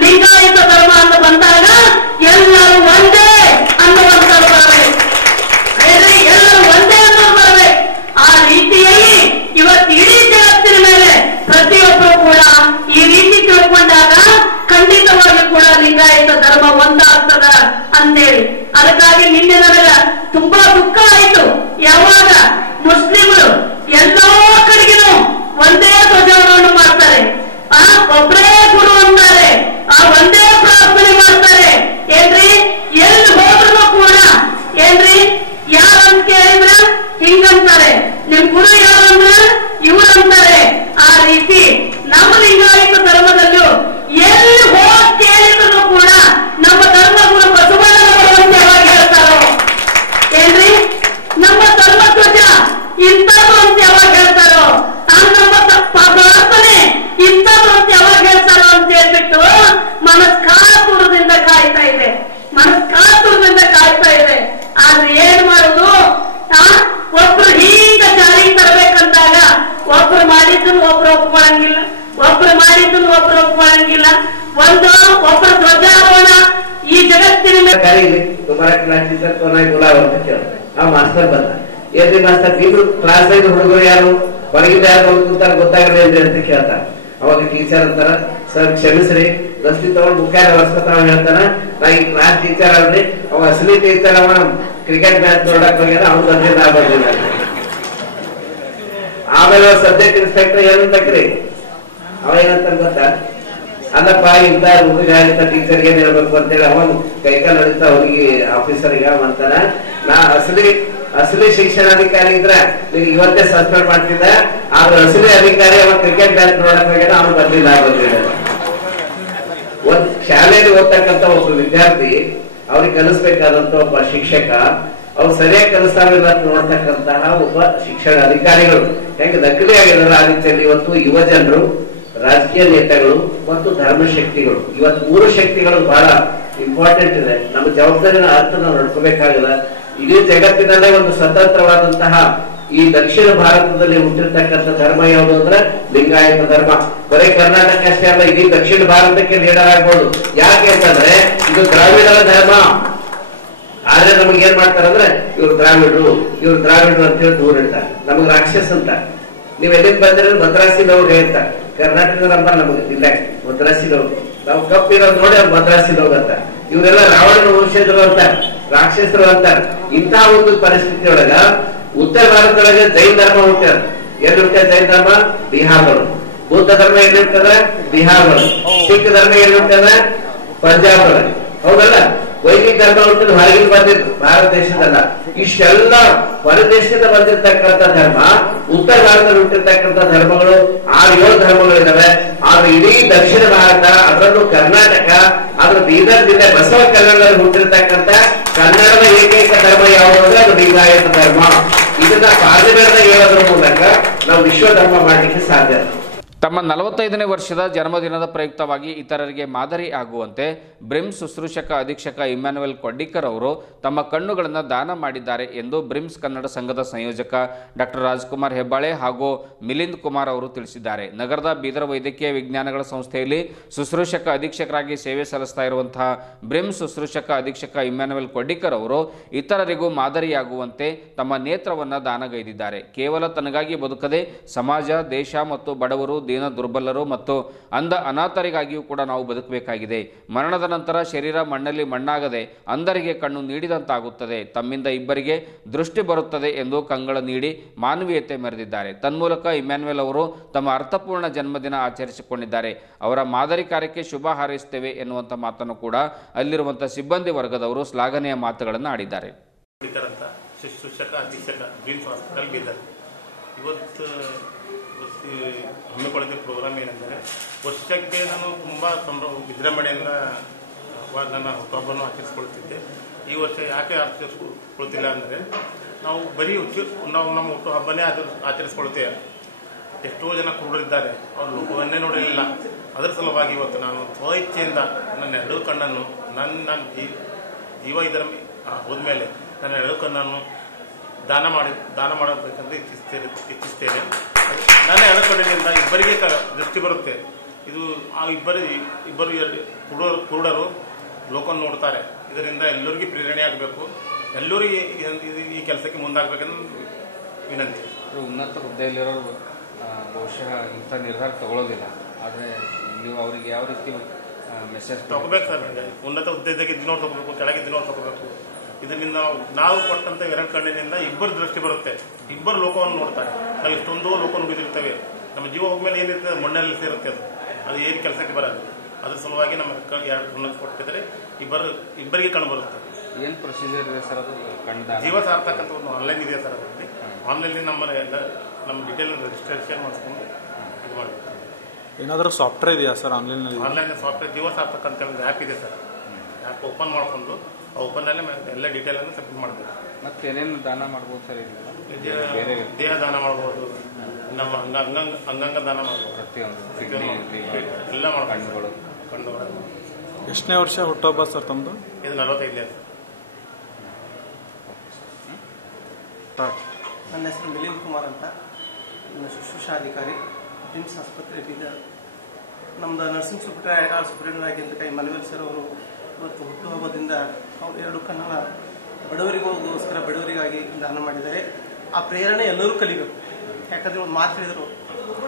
ಲಿಂಗಾಯತ ಧರ್ಮ ಅಂತ ಬಂದಾಗ ಎಲ್ಲರೂ ಒಂದೇ ಅನ್ನುವಂಥವ್ರು ಬರಬೇಕು. ಎಲ್ಲರೂ ಒಂದೇ ಅನ್ನೋರು ಬರಬೇಕು. ಆ ರೀತಿಯಲ್ಲಿ ಇವತ್ತು ಇಡೀ ಜಗತ್ತಿನ ಮೇಲೆ ಪ್ರತಿಯೊಬ್ಬರು ಕೂಡ ಈ ರೀತಿ ತಿಳ್ಕೊಂಡಾಗ ಖಂಡಿತವಾಗಿ ಕೂಡ ಲಿಂಗಾಯತ ಧರ್ಮ ಒಂದಾಗ್ತದ ಅಂತೇಳಿ. ಅದಕ್ಕಾಗಿ ನಿನ್ನೆ ನನಗ ತುಂಬಾ ದುಃಖ ಆಯ್ತು. ಯಾವಾಗ ಮುಸ್ಲಿಮರು ಎಲ್ಲೋ ಕಡೆಗಿನೂ ಒಂದೇ ಧ್ವಜವನ್ನು ಮಾಡ್ತಾರೆ, ಒಬ್ಬರೇ ಗುರು ಅಂತಾರೆ, ಒಂದೇ ಪ್ರಾರ್ಥನೆ ಮಾಡ್ತಾರೆ. ಏನ್ರಿ ಎಲ್ಲಿ ಹೋದ್ರು ಕೂಡ ಏನ್ರಿ ಯಾರಂತ ಕೇಳಿದ್ರ ಹಿಂಗಂತಾರೆ, ನಿಮ್ ಗುರು ಯಾರಂದ್ರ ಇವ್ರಂತಾರೆ. ಆ ರೀತಿ ನಮ್ಮ ಲಿಂಗಾಯತ ಧರ್ಮದಲ್ಲೂ ಎಲ್ಲಿ ಹೋಗಿ ಕೇಳಿದ್ರು ಕೂಡ ನಮ್ಮ ಧರ್ಮ ಗುರು ಬಸವಣ್ಣನವರು ಅಂತ ಯಾವಾಗ ಹೇಳ್ತಾರೋ, ಏನ್ರಿ ನಮ್ಮ ಧರ್ಮ ಧ್ವಜ ಇಂಥದ್ದು ಅಂತ ಯಾವಾಗ ಹೇಳ್ತಾರೋ, ನಮ್ಮ ಪ್ರಾರ್ಥನೆ ಇಂಥದ್ದು ಅಂತ ಯಾವಾಗ ಹೇಳ್ತಾರೋ ಅಂತ ಹೇಳ್ಬಿಟ್ಟು ಮನಸ್ಕಾತುರದಿಂದ ಕಾಯ್ತಾ ಇದೆ, ಮನಸ್ಕಾತುರದಿಂದ ಕಾಯ್ತಾ ಇದೆ. ಆದ್ರೆ ಏನ್ ಮಾಡುದು? ಒಬ್ರು ಹೀಗ ಜಾರಿಗೆ ತರಬೇಕಂದಾಗ ಒಬ್ರು ಮಾಡಿದ್ದನ್ನು ಒಬ್ರು ಒಪ್ಕೊಳ್ಳಂಗಿಲ್ಲ, ಒಬ್ರು ಮಾಡಿದ್ದನ್ನು ಒಬ್ರು ಒಪ್ಕೊಳ್ಳಂಗಿಲ್ಲ. ಒಬ್ರು ಧ್ವಜಾರೋಹಣ ಈ ಜಗತ್ತಿನ ಮಾಸ್ತರ್ ಬಂದ. ಏನ್ರಿ ಮಾಸ್ತರ್ ಇಬ್ರು ಕ್ಲಾಸ್ ಐದು ಹುಡುಗರು ಯಾರು ಹೊರಗಿಂದ ಯಾರು ಕೂತಾರ ಗೊತ್ತಾಗಲ್ಲ ಅಂತ ಕೇಳ್ತಾರ. ಅವಾಗ ಟೀಚರ್ ಅಂತಾರ, ಸರ್ ಕ್ಷಮಿಸ್ರಿ ದಸ್ತಿ ತಗೊಂಡು ಮುಖ್ಯ ವರ್ಷತಾವ ಹೇಳ್ತಾನ, ನಾ ಈ ಕ್ಲಾಸ್ ಟೀಚರ್ ಅಲ್ರಿ, ಅವ ಅಸಲಿ ಟೀಚರ್, ಅವ ಕ್ರಿಕೆಟ್ ಮ್ಯಾಚ್ ನೋಡಕ್ ಹೋಗ್ಯಾರ, ಅವ್ನು ಬಂದಿದ್ದ ನಾ ಬಂದಿಲ್ಲ. ಆಮೇಲೆ ಸಬ್ಜೆಕ್ಟ್ ಇನ್ಸ್ಪೆಕ್ಟರ್ ಏನಂತಕ್ರಿ, ಅವ ಏನಂತ ಗೊತ್ತಾ, ಅಲ್ಲಪ್ಪ ಇಂತ ಹುಡುಗ ಇಂತ ಟೀಚರ್ಗೆ ಏನ್ ಹೇಳ್ಬೇಕು ಅಂತೇಳಿ ಅವ ಕೈಕಾಲ್ ನಡೀತಾ ಹುಡುಗಿ ಆಫೀಸರ್ಗೆ ಅಂತಾನ, ನಾ ಅಸಲಿ ಶಿಕ್ಷಣಾಧಿಕಾರಿ ಇದ್ರ ನೀವು ಇವತ್ತೇ ಸಸ್ಪೆಂಡ್ ಮಾಡ್ತಿದ್ದ, ಆದ್ರೆ ಅಸಲಿ ಅಧಿಕಾರಿ ಅವ ಕ್ರಿಕೆಟ್ ಮ್ಯಾಚ್ ನೋಡಕ್ ಹೋಗ್ಯಾನ, ಅವ್ನು ಬರ್ಲಿಲ್ಲ ಬಂದಿಲ್ಲ. ಒಂದ್ ಶಾಲೆಯಲ್ಲಿ ಓದ್ತಕ್ಕಂತ ಒಬ್ಬ ವಿದ್ಯಾರ್ಥಿ ಅವ್ರಿಗೆ ಕಲಿಸ್ಬೇಕಾದಂತ ಒಬ್ಬ ಶಿಕ್ಷಕ ಅವ್ರು ಸರಿಯಾಗಿ ಕಲಿಸ್ತಾವಿಲ್ಲ ಅಂತ ನೋಡ್ತಕ್ಕಂತಹ ಒಬ್ಬ ಶಿಕ್ಷಣ ಅಧಿಕಾರಿಗಳು ಹೆಂಗೆ ನಕಲಿ ಆಗಿದ್ದಾರೆ. ಆ ರೀತಿಯಲ್ಲಿ ಇವತ್ತು ಯುವ ಜನರು, ರಾಜಕೀಯ ನೇತಾಗಳು ಮತ್ತು ಧರ್ಮಶಕ್ತಿಗಳು, ಇವತ್ತು 3 ಶಕ್ತಿಗಳು ಬಹಳ ಇಂಪಾರ್ಟೆಂಟ್ ಇದೆ. ನಮ್ಮ ಜವಾಬ್ದಾರಿನ ಅರ್ಥ ನಾವು ನಡ್ಕೋಬೇಕಾಗಿದೆ. ಇಡೀ ಜಗತ್ತಿನಲ್ಲೇ ಒಂದು ಸ್ವತಂತ್ರವಾದಂತಹ ಈ ದಕ್ಷಿಣ ಭಾರತದಲ್ಲಿ ಹುಟ್ಟಿರ್ತಕ್ಕಂಥ ಧರ್ಮ ಯಾವುದು ಅಂದ್ರೆ ಲಿಂಗಾಯತ ಧರ್ಮ. ಬರೀ ಕರ್ನಾಟಕ ಅಷ್ಟೇ ಅಲ್ಲ, ಇಡೀ ದಕ್ಷಿಣ ಭಾರತಕ್ಕೆ ಲೀಡರ್ ಆಗ್ಬೋದು. ಯಾಕೆ ಅಂತಂದ್ರೆ ಇದು ದ್ರಾವಿಡರ ಧರ್ಮ. ಆದ್ರೆ ನಮ್ಗೆ ಏನ್ ಮಾಡ್ತಾರಂದ್ರೆ ಇವ್ರು ದ್ರಾವಿಡ್ರು ಅಂತ ಹೇಳಿ ದೂರ ಇಡ್ತಾರೆ, ನಮಗ್ ರಾಕ್ಷಸ ಅಂತ. ನೀವ್ ಎಲ್ಲಿಂದ ಬಂದ್ರೆ ಮದ್ರಾಸಿನವ್ರು ಹೇಳ್ತಾರೆ, ಕರ್ನಾಟಕದ ನಂಬರ್ ನಮಗೆ ಇಲ್ಲ, ಮದ್ರಾಸಿನವ್ರು. ನಾವು ಕಪ್ಪಿರೋದು ನೋಡಿ ಅವ್ರು ಮದ್ರಾಸಿನವ್ರು ಅಂತ. ಇವರೆಲ್ಲ ರಾವಣನ ವಂಶಜರು ಅಂತ, ರಾಕ್ಷಸರು ಅಂತ. ಇಂತಹ ಒಂದು ಪರಿಸ್ಥಿತಿ ಒಳಗ ಉತ್ತರ ಭಾರತದೊಳಗೆ ಜೈನ ಧರ್ಮ ಹುಟ್ಟ್ಯಾರ. ಎಲ್ಲಿ ಹುಟ್ಟ್ಯಾರ ಜೈನ ಧರ್ಮ? ಬಿಹಾರದೊಳಗೆ. ಬೌದ್ಧ ಧರ್ಮ ಎಲ್ಲಿ ಹುಟ್ಟದ? ಬಿಹಾರದೊಳಗೆ. ಸಿಖ್ ಧರ್ಮ ಎಲ್ಲಿ ಹುಟ್ಟದ? ಪಂಜಾಬ್ ಒಳಗೆ. ಹೌದಲ್ಲ? ವೈದಿಕ ಧರ್ಮ ಹುಟ್ಟಿದ ಹೊರಗಿನ ಬಂದಿದ್ದು, ಭಾರತ ದೇಶದಲ್ಲ. ಇಷ್ಟೆಲ್ಲ ಹೊರ ದೇಶದಿಂದ ಬಂದಿರತಕ್ಕಂಥ ಧರ್ಮ, ಉತ್ತರ ಭಾರತದಲ್ಲಿ ಹುಟ್ಟಿರ್ತಕ್ಕಂಥ ಧರ್ಮಗಳು 6-7 ಧರ್ಮಗಳಿದಾವೆ. ಆದ್ರೆ ಇಡೀ ದಕ್ಷಿಣ ಭಾರತ, ಅದರಲ್ಲೂ ಕರ್ನಾಟಕ, ಅದ್ರ ಬೀದರ್ ಜಿಲ್ಲೆ ಬಸವ ಕಲ್ಯಾಣದಲ್ಲಿ ಹುಟ್ಟಿರ್ತಕ್ಕಂಥ ಕನ್ನಡದ ಏಕೈಕ ಧರ್ಮ ಯಾವುದು ಅಂದ್ರೆ ಅದು ಲಿಂಗಾಯತ ಧರ್ಮ. ಇದನ್ನ ಪಾರ್ಲಿಮೆಂಟ್ ಹೇಳೋದ್ರ ಮೂಲಕ ನಾವು ವಿಶ್ವ ಧರ್ಮ ಮಾಡಲಿಕ್ಕೆ ಸಾಧ್ಯ. ತಮ್ಮ 45ನೇ ವರ್ಷದ ಜನ್ಮದಿನದ ಪ್ರಯುಕ್ತವಾಗಿ ಇತರರಿಗೆ ಮಾದರಿ ಆಗುವಂತೆ ಬ್ರಿಮ್ಸ್ ಶುಶ್ರೂಷಕ ಅಧೀಕ್ಷಕ ಇಮ್ಯಾನ್ಯುಯಲ್ ಕೊಡ್ಡಿಕರ್ ಅವರು ತಮ್ಮ ಕಣ್ಣುಗಳನ್ನು ದಾನ ಮಾಡಿದ್ದಾರೆ ಎಂದು ಬ್ರಿಮ್ಸ್ ಕನ್ನಡ ಸಂಘದ ಸಂಯೋಜಕ ಡಾಕ್ಟರ್ ರಾಜ್ಕುಮಾರ್ ಹೆಬ್ಬಾಳೆ ಹಾಗೂ ಮಿಲಿಂದ್ ಕುಮಾರ್ ಅವರು ತಿಳಿಸಿದ್ದಾರೆ. ನಗರದ ಬೀದರ್ ವೈದ್ಯಕೀಯ ವಿಜ್ಞಾನಗಳ ಸಂಸ್ಥೆಯಲ್ಲಿ ಶುಶ್ರೂಷಕ ಅಧೀಕ್ಷಕರಾಗಿ ಸೇವೆ ಸಲ್ಲಿಸ್ತಾ ಇರುವಂತಹ ಬ್ರಿಮ್ಸ್ ಶುಶ್ರೂಷಕ ಅಧೀಕ್ಷಕ ಇಮ್ಯಾನ್ಯುಯಲ್ ಕೊಡ್ಡಿಕರ್ ಅವರು ಇತರರಿಗೂ ಮಾದರಿಯಾಗುವಂತೆ ತಮ್ಮ ನೇತ್ರವನ್ನು ದಾನಗೈದಿದ್ದಾರೆ. ಕೇವಲ ತನಗಾಗಿ ಬದುಕದೆ ಸಮಾಜ, ದೇಶ ಮತ್ತು ಬಡವರು, ದೀನ ದುರ್ಬಲರು ಮತ್ತು ಅಂಧ ಅನಾಥರಿಗಾಗಿಯೂ ಕೂಡ ನಾವು ಬದುಕಬೇಕಾಗಿದೆ. ಮರಣದ ನಂತರ ಶರೀರ ಮಣ್ಣಲ್ಲಿ ಮಣ್ಣಾಗದೆ ಅಂಧರಿಗೆ ಕಣ್ಣು ನೀಡಿದಂತಾಗುತ್ತದೆ. ತಮ್ಮಿಂದ ಇಬ್ಬರಿಗೆ ದೃಷ್ಟಿ ಬರುತ್ತದೆ ಎಂದು ಕಂಗಳ ನೀಡಿ ಮಾನವೀಯತೆ ಮೆರೆದಿದ್ದಾರೆ. ತನ್ಮೂಲಕ ಇಮ್ಯಾನ್ಯುಯಲ್ ಅವರು ತಮ್ಮ ಅರ್ಥಪೂರ್ಣ ಜನ್ಮದಿನ ಆಚರಿಸಿಕೊಂಡಿದ್ದಾರೆ. ಅವರ ಮಾದರಿ ಕಾರ್ಯಕ್ಕೆ ಶುಭ ಹಾರೈಸುತ್ತೇವೆ ಎನ್ನುವಂಥ ಮಾತನ್ನು ಕೂಡ ಅಲ್ಲಿರುವಂಥ ಸಿಬ್ಬಂದಿ ವರ್ಗದವರು ಶ್ಲಾಘನೆಯ ಮಾತುಗಳನ್ನು ಆಡಿದ್ದಾರೆ. ಶುಶ್ರೂಷಕ ಅಧೀಕ್ಷಕ ಬ್ರಿಮ್ಸ್ ಹಾಸ್ಪಿಟಲ್ ಬೀದರ್ ಇವತ್ತು ಹಮ್ಮಿಕೊಳ್ಳುವ ಪ್ರೋಗ್ರಾಮ್ ಏನೆಂದರೆ, ವರ್ಷಕ್ಕೆ ನಾನು ತುಂಬ ವಿಜೃಂಭಣೆಯಿಂದ ನನ್ನ ಹುಟ್ಟುಹಬ್ಬವನ್ನು ಆಚರಿಸ್ಕೊಳ್ತಿದ್ದೆ. ಈ ವರ್ಷ ಯಾಕೆ ಆಚರಿಸ್ಕೊಳ್ತಿಲ್ಲ ಅಂದರೆ, ನಾವು ಬರೀ ನಾವು ನಮ್ಮ ಹುಟ್ಟುಹಬ್ಬನೇ ಆಚರಿಸ್ಕೊಳ್ತೇವೆ. ಎಷ್ಟೋ ಜನ ಕುರುಡರಿದ್ದಾರೆ, ಅವ್ರು ಲೋಕವನ್ನೇ ನೋಡಿರಲಿಲ್ಲ. ಅದರ ಸಲುವಾಗಿ ಇವತ್ತು ನಾನು ಸ್ವಇಚ್ಛೆಯಿಂದ ನನ್ನ 2 ಕಣ್ಣನ್ನು ನನ್ನ ಜೀವ ಇದರ ಹೋದ್ಮೇಲೆ ನನ್ನ 2 ಕಣ್ಣನ್ನು ದಾನ ಮಾಡಬೇಕಂತ ಇಚ್ಛಿಸ್ತೇನೆ. ನನ್ನ 2 ಕಣ್ಣಿನಿಂದ ಇಬ್ಬರಿಗೆ ದೃಷ್ಟಿ ಬರುತ್ತೆ. ಇದು ಆ ಇಬ್ಬರು ಕುರುಡರು ಲೋಕವನ್ನು ನೋಡ್ತಾರೆ. ಇದರಿಂದ ಎಲ್ಲರಿಗೂ ಪ್ರೇರಣೆ ಆಗಬೇಕು, ಎಲ್ಲರೂ ಈ ಕೆಲಸಕ್ಕೆ ಮುಂದಾಗಬೇಕಂತ ವಿನಂತಿ. ಉನ್ನತ ಹುದ್ದೆಯಲ್ಲಿರೋರು ಬಹುಶಃ ಇಂಥ ನಿರ್ಧಾರ ತಗೊಳ್ಳೋದಿಲ್ಲ, ಆದರೆ ನೀವು ಅವರಿಗೆ ಯಾವ ರೀತಿ ಮೆಸೇಜ್ ತಗೋಬೇಕು ಸರ್? ಉನ್ನತ ಹುದ್ದೆದಾಗ ಇದ್ದಿನವ್ರು ತಗೋಬೇಕು, ಕೆಳಗಿದ್ದಿನವ್ರು ತಗೋಬೇಕು. ಇದರಿಂದ ನಾವು ಕೊಟ್ಟಂತ 2 ಕಣ್ಣಿನಿಂದ ಇಬ್ಬರು ದೃಷ್ಟಿ ಬರುತ್ತೆ, ಇಬ್ಬರು ಲೋಕವನ್ನು ನೋಡ್ತಾರೆ. ನಾವು ಎಷ್ಟೊಂದು ಲೋಕ ನುಡಿದಿರ್ತೇವೆ, ನಮ್ಮ ಜೀವ ಹೋದ್ಮೇಲೆ ಏನಿರ್ತದೆ ಮಣ್ಣಲ್ಲಿ ಸೇರುತ್ತೆ, ಅದು ಏನು ಕೆಲಸಕ್ಕೆ ಬರಲ್ಲ. ಅದ್ರ ಸಲುವಾಗಿ ನಮ್ಮ 2 ಕಣ್ಣು ಕೊಟ್ಟಿದ್ರೆ ಇಬ್ಬರಿಗೆ ಕಣ್ಣು ಬರುತ್ತೆ. ಏನು ಪ್ರೊಸೀಜರ್ ಇದೆ ಸರ್ ಅದು? ಜೀವ ಸಾರ್ಥಕ ಅಂತ ಒಂದು ಆನ್ಲೈನ್ ಇದೆ ಸರ್. ಅದರಲ್ಲಿ ಆನ್ಲೈನ್ ನಮ್ಮ ಡೀಟೇಲ್ ರಿಜಿಸ್ಟ್ರೇಷನ್ ಮಾಡಿಸ್ಕೊಂಡು ಇದು ಮಾಡಬೇಕು. ಏನಾದರೂ ಸಾಫ್ಟ್ವೇರ್ ಇದೆಯಾ ಸರ್ ಆನ್ಲೈನಲ್ಲಿ? ಆನ್ಲೈನ್ ಸಾಫ್ಟ್ವೇರ್ ಜೀವ ಸಾರ್ಥಕ ಅಂತ ಒಂದು ಆ್ಯಪ್ ಇದೆ ಸರ್. ಆ್ಯಪ್ ಓಪನ್ ಮಾಡಿಕೊಂಡು ಆ ಓಪನ್ನಲ್ಲಿ ಎಲ್ಲ ಡೀಟೇಲನ್ನು ಸಬ್ಮಿಟ್ ಮಾಡಬೇಕು. ಮತ್ತೆ ಏನೇನು ದಾನ ಮಾಡ್ಬೋದು ಸರ್? ದೇಹ ದಾನ ಮಾಡ್ಬೋದು, ನಮ್ಮ ಅಂಗಾಂಗ ದಾನ ಮಾಡ್ಬೋದು, ಪ್ರತಿಯೊಂದು ಎಲ್ಲ ಮಾಡ್ಬೋದು. ಕಣ್ಣುಗಳು. ಎಷ್ಟನೇ ವರ್ಷ ಹುಟ್ಟುಹಬ್ಬ ಸರ್ ತಮ್ಮದು? ಇದು 45ನೇ. ನನ್ನ ಹೆಸರು ಮಿಲಿಂದ್ ಕುಮಾರ್ ಅಂತ, ಶುಶ್ರೂಷಾಧಿಕಾರಿ, ಬ್ರಿಮ್ಸ್ ಆಸ್ಪತ್ರೆ ಬೀದರ್. ನಮ್ಮದು ನರ್ಸಿಂಗ್ ಸೂಪರಿಂಟೆಂಡೆಂಟ್ ಆಗಿದ್ದ ಇಮ್ಯಾನ್ಯುಯಲ್ ಸರ್ ಅವರು ಇವತ್ತು ಹುಟ್ಟುಹಬ್ಬದಿಂದ ಅವರು 2 ಕಣ್ಣನ್ನ ಬಡವರಿಗಾಗಿ ದಾನ ಮಾಡಿದ್ದಾರೆ. ಆ ಪ್ರೇರಣೆ ಎಲ್ಲರೂ ಕಲಿಬೇಕು. ಯಾಕಂದ್ರೆ ಒಂದು ಮಾತು ಹೇಳಿದರು,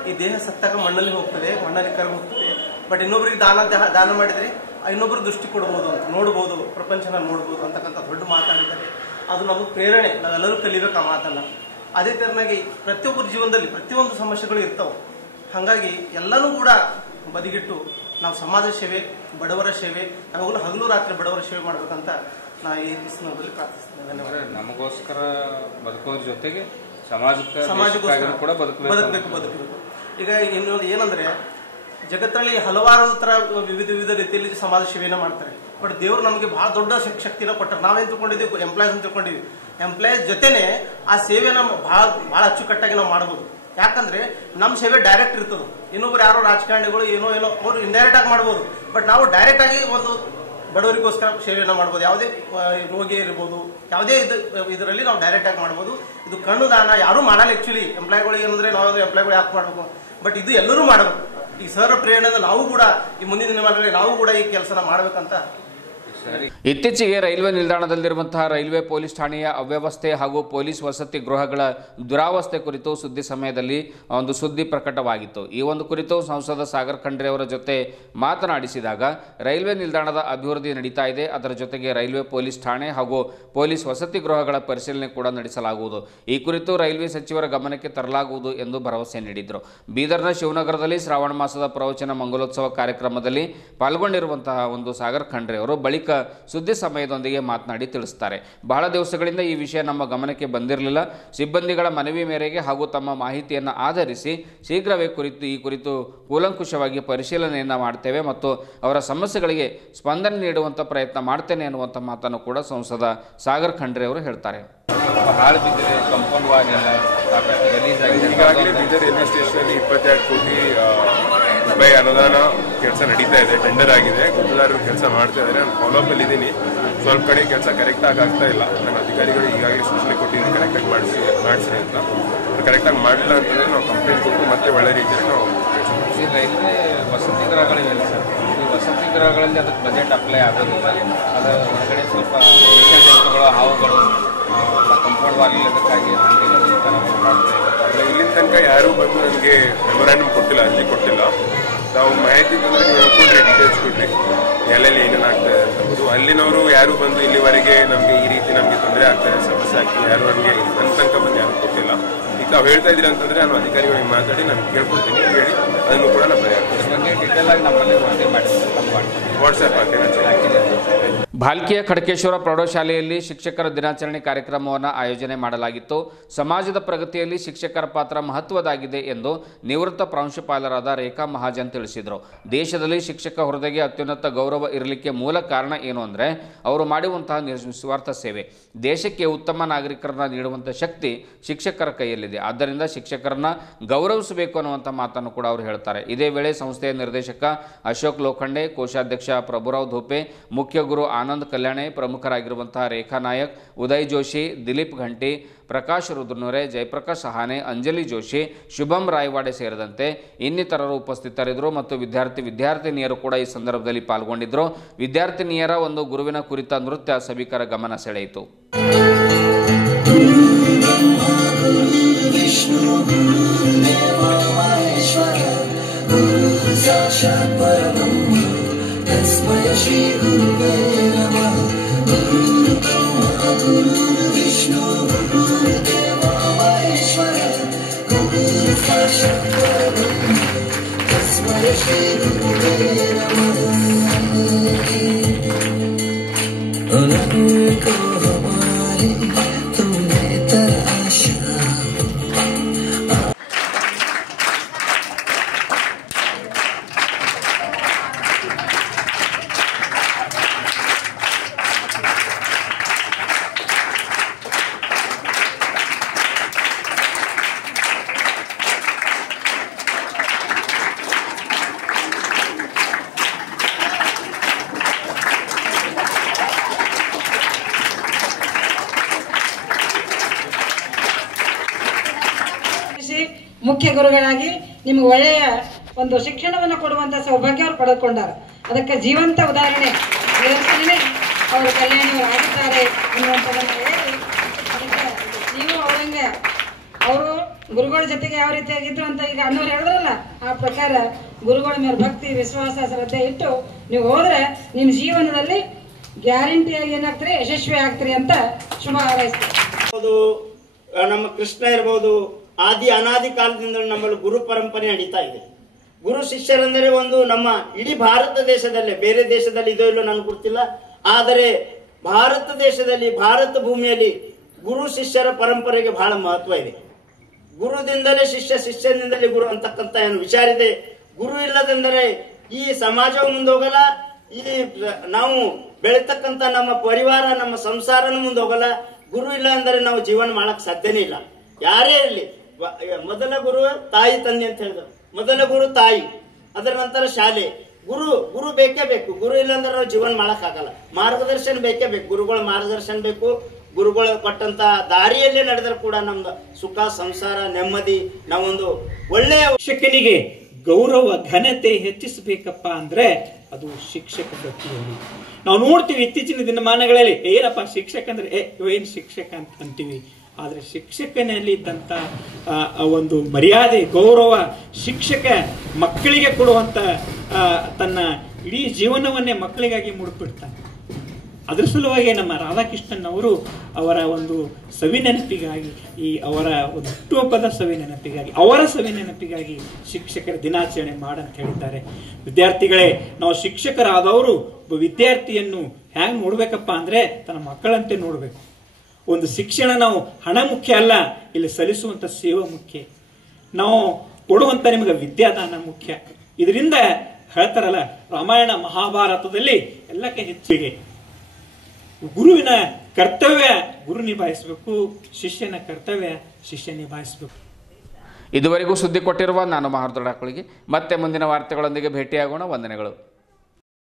ಈ ದೇಹ ಸತ್ತಾಗ ಮಣ್ಣಲ್ಲಿ ಹೋಗ್ತದೆ, ಮಣ್ಣಲ್ಲಿ ಕರಗಿ ಹೋಗ್ತದೆ. ಬಟ್ ಇನ್ನೊಬ್ಬರಿಗೆ ದಾನ ಮಾಡಿದರೆ ಇನ್ನೊಬ್ಬರು ದೃಷ್ಟಿ ಕೊಡ್ಬೋದು ಅಂತ, ನೋಡ್ಬೋದು, ಪ್ರಪಂಚನ ನೋಡ್ಬೋದು ಅಂತಕ್ಕಂಥ ದೊಡ್ಡ ಮಾತಾಡಿದ್ದಾರೆ. ಅದು ನಮಗೆ ಪ್ರೇರಣೆ, ನಾವೆಲ್ಲರೂ ಕಲಿಬೇಕು ಆ ಮಾತನ್ನ. ಅದೇ ತರನಾಗಿ ಪ್ರತಿಯೊಬ್ಬರ ಜೀವನದಲ್ಲಿ ಪ್ರತಿಯೊಂದು ಸಮಸ್ಯೆಗಳು ಇರ್ತಾವೆ. ಹಾಗಾಗಿ ಎಲ್ಲನೂ ಕೂಡ ಬದಿಗಿಟ್ಟು ನಾವು ಸಮಾಜ ಸೇವೆ, ಬಡವರ ಸೇವೆ, ಯಾವಾಗಲೂ ಹಗಲು ರಾತ್ರಿ ಬಡವರ ಸೇವೆ ಮಾಡ್ಬೇಕಂತ ನಾವು ಈ ಸಂದರ್ಭದಲ್ಲಿ ಪ್ರಾರ್ಥಿಸ್ತೇನೆ. ಧನ್ಯವಾದ. ನಮಗೋಸ್ಕರ ಬದುಕೋದ್ರ ಜೊತೆಗೆ ಸಮಾಜಕ್ಕೋಸ್ಕರ ಕೂಡ ಬದುಕಬೇಕು. ಈಗ ಇನ್ನೊಂದು ಏನಂದ್ರೆ, ಜಗತ್ತಲ್ಲಿ ಹಲವಾರು ತರ ವಿವಿಧ ರೀತಿಯಲ್ಲಿ ಸಮಾಜ ಸೇವೆಯನ್ನು ಮಾಡ್ತಾರೆ. ಬಟ್ ದೇವರು ನಮಗೆ ಬಹಳ ದೊಡ್ಡ ಶಕ್ತಿನ ಕೊಟ್ಟರು. ನಾವೇನ್ ತಿಳ್ಕೊಂಡಿದ್ದೀವಿ, ಎಂಪ್ಲಾಯ್ಸ್ ಅಂತ ತಿಳ್ಕೊಂಡಿವಿ. ಎಂಪ್ಲಾಯ್ಸ್ ಜೊತೆನೆ ಆ ಸೇವೆನ ಬಹಳ ಅಚ್ಚುಕಟ್ಟಾಗಿ ನಾವು ಮಾಡಬಹುದು. ಯಾಕಂದ್ರೆ ನಮ್ಮ ಸೇವೆ ಡೈರೆಕ್ಟ್ ಇರ್ತದೆ. ಇನ್ನೊಬ್ರು ಯಾರೋ ರಾಜಕಾರಣಿಗಳು ಏನೋ ಅವ್ರು ಇಂಡೈರೆಕ್ಟ್ ಆಗಿ ಮಾಡ್ಬೋದು. ಬಟ್ ನಾವು ಡೈರೆಕ್ಟ್ ಆಗಿ ಒಂದು ಬಡವರಿಗೋಸ್ಕರ ಸೇವೆಯನ್ನು ಮಾಡ್ಬೋದು. ಯಾವುದೇ ರೋಗಿ ಇರ್ಬೋದು, ಯಾವುದೇ ಇದರಲ್ಲಿ ನಾವು ಡೈರೆಕ್ಟ್ ಆಗಿ ಮಾಡ್ಬೋದು. ಇದು ಕಣ್ಣು ದಾನ ಯಾರು ಮಾಡಲ್ಲ. ಆಕ್ಚುಲಿ ಎಂಪ್ಲಾಯ್ಗಳಿಗೆ ಏನಂದ್ರೆ ನಾವು ಎಂಪ್ಲಾಯ್ಗಳು ಯಾಕೆ ಮಾಡಬೇಕು, ಬಟ್ ಇದು ಎಲ್ಲರೂ ಮಾಡಬೇಕು. ಈ ಸರ್ ಪ್ರೇರಣೆಯಿಂದ ನಾವು ಕೂಡ ಈ ಮುಂದಿನ ದಿನಗಳಲ್ಲಿ ನಾವು ಕೂಡ ಈ ಕೆಲಸನ ಮಾಡ್ಬೇಕಂತ. ಇತ್ತೀಚೆಗೆ ರೈಲ್ವೆ ನಿಲ್ದಾಣದಲ್ಲಿರುವಂತಹ ರೈಲ್ವೆ ಪೊಲೀಸ್ ಠಾಣೆಯ ಅವ್ಯವಸ್ಥೆ ಹಾಗೂ ಪೊಲೀಸ್ ವಸತಿ ಗೃಹಗಳ ದುರಾವಸ್ಥೆ ಕುರಿತು ಸುದ್ದಿ ಸಮಯದಲ್ಲಿ ಒಂದು ಸುದ್ದಿ ಪ್ರಕಟವಾಗಿತ್ತು. ಈ ಒಂದು ಕುರಿತು ಸಂಸದ ಸಾಗರ್ ಖಂಡ್ರೆ ಅವರ ಜೊತೆ ಮಾತನಾಡಿಸಿದಾಗ ರೈಲ್ವೆ ನಿಲ್ದಾಣದ ಅಭಿವೃದ್ಧಿ ನಡೀತಾ ಇದೆ, ಅದರ ಜೊತೆಗೆ ರೈಲ್ವೆ ಪೊಲೀಸ್ ಠಾಣೆ ಹಾಗೂ ಪೊಲೀಸ್ ವಸತಿ ಗೃಹಗಳ ಪರಿಶೀಲನೆ ಕೂಡ ನಡೆಸಲಾಗುವುದು. ಈ ಕುರಿತು ರೈಲ್ವೆ ಸಚಿವರ ಗಮನಕ್ಕೆ ತರಲಾಗುವುದು ಎಂದು ಭರವಸೆ ನೀಡಿದರು. ಬೀದರ್ನ ಶಿವನಗರದಲ್ಲಿ ಶ್ರಾವಣ ಮಾಸದ ಪ್ರವಚನ ಮಂಗಲೋತ್ಸವ ಕಾರ್ಯಕ್ರಮದಲ್ಲಿ ಪಾಲ್ಗೊಂಡಿರುವಂತಹ ಒಂದು ಸಾಗರ್ ಖಂಡ್ರೆ ಅವರು ಬಳಿಕ ಸುದ್ದಿ ಸಮಯದೊಂದಿಗೆ ಮಾತನಾಡಿ ತಿಳಿಸುತ್ತಾರೆ. ಬಹಳ ದಿವಸಗಳಿಂದ ಈ ವಿಷಯ ನಮ್ಮ ಗಮನಕ್ಕೆ ಬಂದಿರಲಿಲ್ಲ. ಸಿಬ್ಬಂದಿಗಳ ಮನವಿ ಮೇರೆಗೆ ಹಾಗೂ ತಮ್ಮ ಮಾಹಿತಿಯನ್ನು ಆಧರಿಸಿ ಶೀಘ್ರವೇ ಈ ಕುರಿತು ಕೂಲಂಕುಷವಾಗಿ ಪರಿಶೀಲನೆಯನ್ನು ಮಾಡ್ತೇವೆ ಮತ್ತು ಅವರ ಸಮಸ್ಯೆಗಳಿಗೆ ಸ್ಪಂದನೆ ನೀಡುವಂಥ ಪ್ರಯತ್ನ ಮಾಡ್ತೇನೆ ಅನ್ನುವಂಥ ಮಾತನ್ನು ಕೂಡ ಸಂಸದ ಸಾಗರ್ ಖಂಡ್ರೆ ಅವರು ಹೇಳ್ತಾರೆ. ಹಾಳು ಬಿದ್ದಿದೆ, ಕಂಪೌಂಡ್ ವಾಲ್ ಎಲ್ಲ ಸಾಕಷ್ಟು ಗಲೀಜ್ ಆಗಿದೆ. ಈಗಾಗಲೇ ಬೀದರ್ ರೈಲ್ವೆ ಸ್ಟೇಷನ್ 22 ಕೋಟಿ ರೂಪಾಯಿ ಅನುದಾನ ಕೆಲಸ ನಡೀತಾ ಇದೆ, ಟೆಂಡರ್ ಆಗಿದೆ, ಗುತ್ತಿಗೆದಾರರು ಕೆಲಸ ಮಾಡ್ತಾ ಇದ್ದಾರೆ. ನಾನು ಫಾಲೋಅಪ್ ಅಲ್ಲಿ ಇದ್ದೀನಿ. ಸ್ವಲ್ಪ ಕಡೆ ಕೆಲಸ ಕರೆಕ್ಟಾಗಿ ಆಗ್ತಾ ಇಲ್ಲ. ನಾನು ಅಧಿಕಾರಿಗಳು ಈಗಾಗಲೇ ಸೂಚನೆ ಕೊಟ್ಟಿದ್ದೀನಿ ಕರೆಕ್ಟಾಗಿ ಮಾಡಿಸಿ ಅಂತ. ಕರೆಕ್ಟಾಗಿ ಮಾಡಲಿಲ್ಲ ಅಂತಂದರೆ ನಾವು ಕಂಪ್ಲೇಂಟ್ ಕೊಟ್ಟು ಮತ್ತೆ ಒಳ್ಳೆ ರೀತಿಯಲ್ಲಿ ನಾವು ಈ ರೈಲ್ವೆ ವಸತಿ ಗೃಹಗಳಿವೆಲ್ಲ ಸರ್, ಈ ವಸತಿ ಗೃಹಗಳಲ್ಲಿ ಅದಕ್ಕೆ ಬಜೆಟ್ ಅಪ್ಲೈ ಆಗೋದಿಲ್ಲ. ಅದರ ಹೊರಗಡೆ ಸ್ವಲ್ಪ ಜಂತುಗಳು, ಹಾವುಗಳು, ಕಂಪೌಂಡ್ ವಾಲ್ ಇಲ್ಲದಕ್ಕಾಗಿ ಹಂದಿಗಳು ಈ ಥರ ಮಾಡ್ತಾ ಇಲ್ಲಿನ ತನಕ ಯಾರೂ ಬಂದು ನನಗೆ ಮೆಮೊರಾಂಡಮ್ ಕೊಟ್ಟಿಲ್ಲ, ಅರ್ಜಿ ಕೊಟ್ಟಿಲ್ಲ. ನಾವು ಮಾಹಿತಿ ತಂದರೆ ನೀವು ಕೊಡ್ರಿ, ಡೀಟೇಲ್ಸ್ ಕೊಡ್ರಿ, ಎಲ್ಲೆಲ್ಲಿ ಏನೇನು ಆಗ್ತದೆ ಅಂತಂಬೋದು. ಅಲ್ಲಿನವರು ಯಾರು ಬಂದು ಇಲ್ಲಿವರೆಗೆ ನಮಗೆ ಈ ರೀತಿ ನಮಗೆ ತೊಂದರೆ ಆಗ್ತದೆ, ಸಮಸ್ಯೆ ಆಗ್ತದೆ, ಯಾರು ನನಗೆ ನನ್ನ ತನಕ ಬಂದು ಯಾರು ಕೊಟ್ಟಿಲ್ಲ. ಈಗ ತಾವು ಹೇಳ್ತಾ ಇದ್ದೀರಿ ಅಂತಂದರೆ ನಾನು ಅಧಿಕಾರಿಗಳಿಗೆ ಮಾತಾಡಿ ನಾನು ಕೇಳ್ಕೊಡ್ತೀನಿ, ಹೇಳಿ ಅದನ್ನು ಕೂಡ ನಾನು ಬಗ್ಗೆ ಡೀಟೇಲ್ ಆಗಿ ನಮ್ಮಲ್ಲಿ ವರದಿ ಮಾಡಿದ್ದೀನಿ, ವಾಟ್ಸಪ್ ಹಾಕಿದೆ. ಭಾಲ್ಕಿಯ ಖಡ್ಕೇಶ್ವರ ಪ್ರೌಢಶಾಲೆಯಲ್ಲಿ ಶಿಕ್ಷಕರ ದಿನಾಚರಣೆ ಕಾರ್ಯಕ್ರಮವನ್ನು ಆಯೋಜನೆ ಮಾಡಲಾಗಿತ್ತು. ಸಮಾಜದ ಪ್ರಗತಿಯಲ್ಲಿ ಶಿಕ್ಷಕರ ಪಾತ್ರ ಮಹತ್ವದಾಗಿದೆ ಎಂದು ನಿವೃತ್ತ ಪ್ರಾಂಶುಪಾಲರಾದ ರೇಖಾ ಮಹಾಜನ್ ತಿಳಿಸಿದರು. ದೇಶದಲ್ಲಿ ಶಿಕ್ಷಕ ಹುದ್ದೆಗೆ ಅತ್ಯುನ್ನತ ಗೌರವ ಇರಲಿಕ್ಕೆ ಮೂಲ ಕಾರಣ ಏನು ಅಂದರೆ ಅವರು ಮಾಡುವಂತಹ ನಿಸ್ವಾರ್ಥ ಸೇವೆ. ದೇಶಕ್ಕೆ ಉತ್ತಮ ನಾಗರಿಕರನ್ನ ನೀಡುವಂಥ ಶಕ್ತಿ ಶಿಕ್ಷಕರ ಕೈಯಲ್ಲಿದೆ. ಆದ್ದರಿಂದ ಶಿಕ್ಷಕರನ್ನ ಗೌರವಿಸಬೇಕು ಅನ್ನುವಂಥ ಮಾತನ್ನು ಕೂಡ ಅವರು ಹೇಳ್ತಾರೆ. ಇದೇ ವೇಳೆ ಸಂಸ್ಥೆಯ ನಿರ್ದೇಶಕ ಅಶೋಕ್ ಲೋಖಂಡೆ, ಕೋಶಾಧ್ಯಕ್ಷ ಪ್ರಭುರಾವ್ ಧೋಪೆ, ಮುಖ್ಯ ಗುರು ಆನಂದ್ ಕಲ್ಯಾಣೆ, ಪ್ರಮುಖರಾಗಿರುವಂತಹ ರೇಖಾ ನಾಯಕ್, ಉದಯ್ ಜೋಶಿ, ದಿಲೀಪ್ ಘಂಟಿ, ಪ್ರಕಾಶ್ ರುದ್ರನೂರೆ, ಜಯಪ್ರಕಾಶ್ ಸಹಾನೆ, ಅಂಜಲಿ ಜೋಶಿ, ಶುಭಂ ರಾಯವಾಡೆ ಸೇರಿದಂತೆ ಇನ್ನಿತರರು ಉಪಸ್ಥಿತರಿದ್ದರು ಮತ್ತು ವಿದ್ಯಾರ್ಥಿನಿಯರು ಕೂಡ ಈ ಸಂದರ್ಭದಲ್ಲಿ ಪಾಲ್ಗೊಂಡಿದ್ದರು. ವಿದ್ಯಾರ್ಥಿನಿಯರ ಒಂದು ಗುರುವಿನ ಕುರಿತ ನೃತ್ಯ ಸಭಿಕರ ಗಮನ ಸೆಳೆಯಿತು. ಮುಖ್ಯ ಗುರುಗಳಾಗಿ ನಿಮ್ಗೆ ಒಳ್ಳೆಯ ಒಂದು ಶಿಕ್ಷಣವನ್ನು ಕೊಡುವಂತ ಸೌಭಾಗ್ಯ ಅವರು ಪಡೆದುಕೊಂಡಾರ. ಅದಕ್ಕೆ ಜೀವಂತ ಉದಾಹರಣೆ ನಿದರ್ಶನವೇ ಅವರು ಕಲ್ಯಾಣಿಯವರು ಆಗಿದ್ದಾರೆ ಅನ್ನುವಂಥದ್ದನ್ನು ಹೇಳಿ, ನೀವು ಅವರಂಗೆ ಅವರು ಗುರುಗಳ ಜೊತೆಗೆ ಯಾವ ರೀತಿಯಾಗಿದ್ರು ಅಂತ ಈಗ ಅಣ್ಣವ್ರು ಹೇಳಿದ್ರಲ್ಲ, ಆ ಪ್ರಕಾರ ಗುರುಗಳ ಮೇಲೆ ಭಕ್ತಿ, ವಿಶ್ವಾಸ, ಶ್ರದ್ಧೆ ಇಟ್ಟು ನೀವು ಹೋದ್ರೆ ನಿಮ್ಮ ಜೀವನದಲ್ಲಿ ಗ್ಯಾರಂಟಿಯಾಗಿ ಏನಾಗ್ತೀರಿ, ಯಶಸ್ವಿ ಆಗ್ತೀರಿ ಅಂತ ಶುಭ ಹಾರೈಸ್ತೀವಿ. ನಮ್ಮ ಕೃಷ್ಣ ಇರ್ಬೋದು, ಆದಿ ಅನಾದಿ ಕಾಲದಿಂದ ನಮ್ಮಲ್ಲಿ ಗುರು ಪರಂಪರೆ ನಡೀತಾ ಇದೆ. ಗುರು ಶಿಷ್ಯರೆಂದರೆ ಒಂದು ನಮ್ಮ ಇಡೀ ಭಾರತ ದೇಶದಲ್ಲೇ, ಬೇರೆ ದೇಶದಲ್ಲಿ ಇದೋ ಇಲ್ಲೋ ನನಗೆ ಗೊತ್ತಿಲ್ಲ, ಆದರೆ ಭಾರತ ದೇಶದಲ್ಲಿ, ಭಾರತ ಭೂಮಿಯಲ್ಲಿ ಗುರು ಶಿಷ್ಯರ ಪರಂಪರೆಗೆ ಬಹಳ ಮಹತ್ವ ಇದೆ. ಗುರುದಿಂದಲೇ ಶಿಷ್ಯ, ಶಿಷ್ಯನಿಂದಲೇ ಗುರು ಅಂತಕ್ಕಂಥ ಏನು ವಿಚಾರ ಇದೆ. ಗುರು ಇಲ್ಲದೆಂದರೆ ಈ ಸಮಾಜವು ಮುಂದೋಗಲ್ಲ, ಈ ನಾವು ಬೆಳೀತಕ್ಕಂಥ ನಮ್ಮ ಪರಿವಾರ, ನಮ್ಮ ಸಂಸಾರನೂ ಮುಂದೋಗಲ್ಲ. ಗುರು ಇಲ್ಲ ಅಂದರೆ ನಾವು ಜೀವನ ಮಾಡಕ್ ಸಾಧ್ಯನೇ ಇಲ್ಲ. ಯಾರೇ ಇರಲಿ, ಮೊದಲ ಗುರು ತಾಯಿ ತಂದೆ ಅಂತ ಹೇಳಿದ್ರು. ಮೊದಲ ಗುರು ತಾಯಿ, ಅದರ ನಂತರ ಶಾಲೆ. ಗುರು ಬೇಕೇ ಬೇಕು. ಗುರು ಇಲ್ಲ ಅಂದ್ರೆ ನಾವು ಜೀವನ ಮಾಡಕ್ ಆಗಲ್ಲ. ಮಾರ್ಗದರ್ಶನ ಬೇಕೇ ಬೇಕು. ಗುರುಗಳ ಮಾರ್ಗದರ್ಶನ ಬೇಕು. ಗುರುಗಳು ಕೊಟ್ಟಂತ ದಾರಿಯಲ್ಲೇ ನಡೆದ್ರೆ ಕೂಡ ನಮ್ದು ಸುಖ, ಸಂಸಾರ, ನೆಮ್ಮದಿ, ನಾವೊಂದು ಒಳ್ಳೆಯ ಶಿಕ್ಷಕನಿಗೆ ಗೌರವ, ಘನತೆ ಹೆಚ್ಚಿಸಬೇಕಪ್ಪ ಅಂದ್ರೆ ಅದು ಶಿಕ್ಷಕ ವೃತ್ತಿಯಲ್ಲಿ ನಾವು ನೋಡ್ತೀವಿ. ಇತ್ತೀಚಿನ ದಿನಮಾನಗಳಲ್ಲಿ ಏನಪ್ಪ ಶಿಕ್ಷಕ ಅಂದ್ರೆ ಏನ್ ಶಿಕ್ಷಕ ಅಂತ ಅಂತೀವಿ. ಆದ್ರೆ ಶಿಕ್ಷಕನಲ್ಲಿ ಇದ್ದಂತ ಒಂದು ಮರ್ಯಾದೆ, ಗೌರವ, ಶಿಕ್ಷಕ ಮಕ್ಕಳಿಗೆ ಕೊಡುವಂತ ತನ್ನ ಇಡೀ ಜೀವನವನ್ನೇ ಮಕ್ಕಳಿಗಾಗಿ ಮುಡುಪಿಡ್ತಾನೆ. ಅದ್ರ ಸಲುವಾಗಿ ನಮ್ಮ ರಾಧಾಕೃಷ್ಣನ್ ಅವರು ಅವರ ಒಂದು ಸವಿ ನೆನಪಿಗಾಗಿ ಅವರ ಒಂದು ಹುಟ್ಟುಹಬ್ಬದ ಸವಿ ನೆನಪಿಗಾಗಿ ಅವರ ಸವಿ ನೆನಪಿಗಾಗಿ ಶಿಕ್ಷಕರ ದಿನಾಚರಣೆ ಮಾಡಂತ ಹೇಳಿದ್ದಾರೆ. ವಿದ್ಯಾರ್ಥಿಗಳೇ, ನಾವು ಶಿಕ್ಷಕರಾದವರು ಒಬ್ಬ ವಿದ್ಯಾರ್ಥಿಯನ್ನು ಹ್ಯಾಂಗ್ ನೋಡ್ಬೇಕಪ್ಪ ಅಂದ್ರೆ ತನ್ನ ಮಕ್ಕಳಂತೆ ನೋಡ್ಬೇಕು. ಒಂದು ಶಿಕ್ಷಣ ನಾವು ಹಣ ಮುಖ್ಯ ಅಲ್ಲ, ಇಲ್ಲಿ ಸಲ್ಲಿಸುವಂತ ಸೇವೆ ಮುಖ್ಯ. ನಾವು ಕೊಡುವಂತ ನಿಮಗೆ ವಿದ್ಯಾದಾನ ಮುಖ್ಯ. ಇದರಿಂದ ಹೇಳ್ತಾರಲ್ಲ, ರಾಮಾಯಣ ಮಹಾಭಾರತದಲ್ಲಿ ಎಲ್ಲಕ್ಕೆ ಹೆಚ್ಚಿಗೆ ಗುರುವಿನ ಕರ್ತವ್ಯ ಗುರು ನಿಭಾಯಿಸಬೇಕು, ಶಿಷ್ಯನ ಕರ್ತವ್ಯ ಶಿಷ್ಯ ನಿಭಾಯಿಸಬೇಕು. ಇದುವರೆಗೂ ಸುದ್ದಿ ಕೊಟ್ಟಿರುವ ನಾನು ಮಹಾರ್ದೊಡಾಕಳಿಗೆ ಮತ್ತೆ ಮುಂದಿನ ವಾರ್ತೆಗಳೊಂದಿಗೆ ಭೇಟಿಯಾಗೋಣ. ವಂದನೆಗಳು.